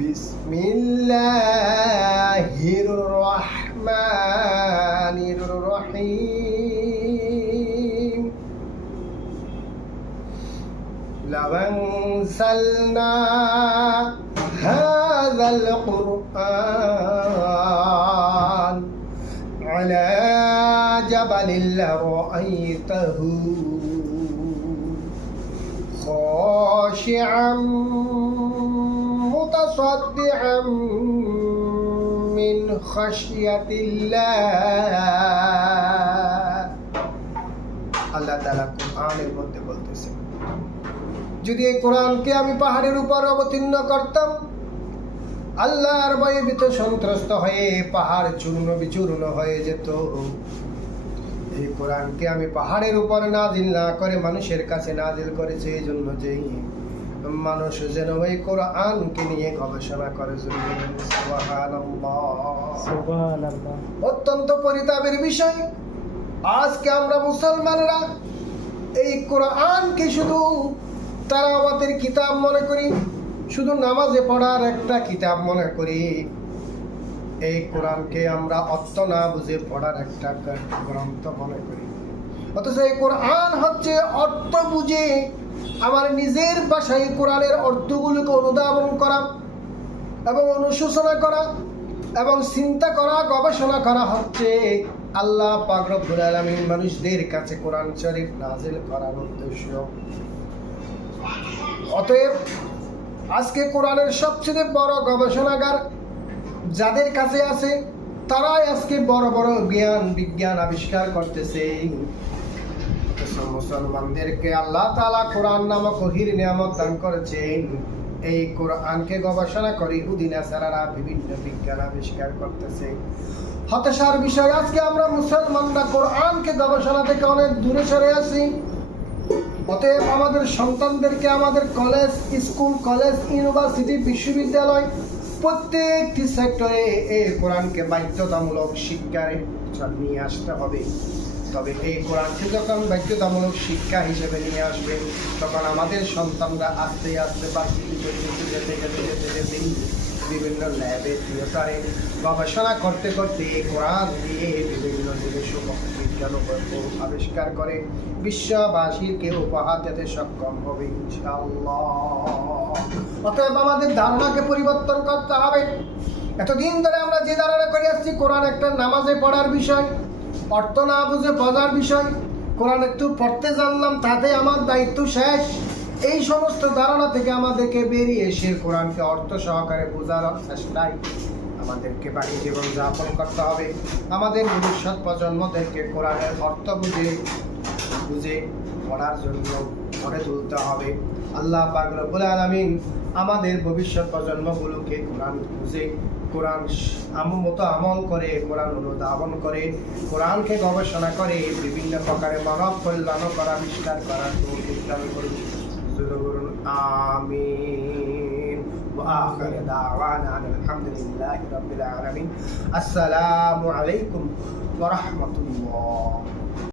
بسم الله الرحمن الرحيم لو أنزلنا هذا القرآن على جبل لرأيته خاشعا متصدعا من خشية الله আল্লাহ তালা কোরআনের মধ্যে বলতেছেন যদি এই কোরআনকে আমি পাহাড়ের উপর অবতীর্ণ করতাম আল্লাহর ভয়ে ভীত সন্ত্রস্ত হয়ে পাহাড় চূর্ণ বিচূর্ণ হয়ে যেত এই কোরআনকে আমি পাহাড়ের উপর নাজিল না করে মানুষের কাছে নাজিল করেছে এই জন্য যে মানুষ যেন ওই কোরআনকে নিয়ে গবেষণা করে অত্যন্ত পরিতাপের বিষয়। আজকে আমরা মুসলমানরা এই কোরআনকে শুধু তারা আমাদের কিতাব মনে করি শুধু নামাজে পড়ার একটা কিতাব মনে করি। এই কোরআনকে আমরা অর্থ না বুঝে পড়ার একটা গ্রন্থ মনে করি। অথচ এই কোরআন হচ্ছে অর্থ বুঝে আমার নিজের ভাষায় কোরআনের অর্থগুলোকে অনুধাবন করা এবং অনুশোচনা করা এবং চিন্তা করা, গবেষণা করা হচ্ছে। আল্লাহ পাক রব্বুল মানুষদের কাছে কোরআন শরীফ নাজিল করার উদ্দেশ্য। অতএব আজকে কোরআনের সবচেয়ে বড় গবেষণাগার যাদের কাছে আছে, তারাই আজকে বড় বড় জ্ঞান, বিজ্ঞান আবিষ্কার করতেছে। মুসলমানদেরকে আল্লাহ তাআলা কোরআন নামক অহির নিয়ামত দান করেছেন এই কোরআনকে গবেষণা করে ইহুদিন আসারারা বিভিন্ন বিজ্ঞান আবিষ্কার করতেছে। হতাশার বিষয়, আজকে আমরা মুসলমানরা কোরআনকে গবেষণা থেকে অনেক দূরে সরে আছি। অতএব আমাদের সন্তানদেরকে আমাদের কলেজ, স্কুল, কলেজ, ইউনিভার্সিটি, বিশ্ববিদ্যালয় প্রত্যেকটি সেক্টরে এই কোরআনকে বাধ্যতামূলক শিক্ষায় নিয়ে আসতে হবে। তবে এই কোরআনকে যখন বাধ্যতামূলক শিক্ষা হিসেবে নিয়ে আসবে, তখন আমাদের সন্তানরা আস্তে আস্তে বাচ্চিতে যেতে যেতে যেতে যেতে বিভিন্ন ল্যাবে থিয়েটারে গবেষণা করতে করতে এই কোরআন দিয়ে বিভিন্ন জিনিস বিজ্ঞান আবিষ্কার করে বিশ্ববাসীকে উপহার দিতে সক্ষম হবে, ইনশাআল্লাহ। অতএব আমাদের ধারণাকে পরিবর্তন করতে হবে। এতদিন ধরে আমরা যে ধারণা করে আসছি, কোরআন একটা নামাজে পড়ার বিষয়, অর্থ না বুঝে পড়ার বিষয়, কোরআন একটু পড়তে জানলাম, তাতে আমার দায়িত্ব শেষ। এই সমস্ত ধারণা থেকে আমাদেরকে বেরিয়ে এসে কোরআনকে অর্থ সহকারে বোঝার চেষ্টায় আমাদেরকে বাড়ি জীবন যাপন করতে হবে। আমাদের ভবিষ্যৎ প্রজন্মদেরকে কোরআনের অর্থ বুঝে বুঝে পড়ার জন্য গড়ে তুলতে হবে আল্লাহ পাক রব্বুল আলামিন আমাদের ভবিষ্যৎ প্রজন্মগুলোকে কোরআন বুঝে কোরআন আমল মতো আমল করে কোরআন অনুধাবন করে কোরআনকে গবেষণা করে বিভিন্ন প্রকারে মানব কল্যাণ করা আবিষ্কার করার তৌফিক দান করুন শুরু করুন আমিন وآخر دعوانا أن الحمد لله رب العالمين السلام عليكم ورحمة الله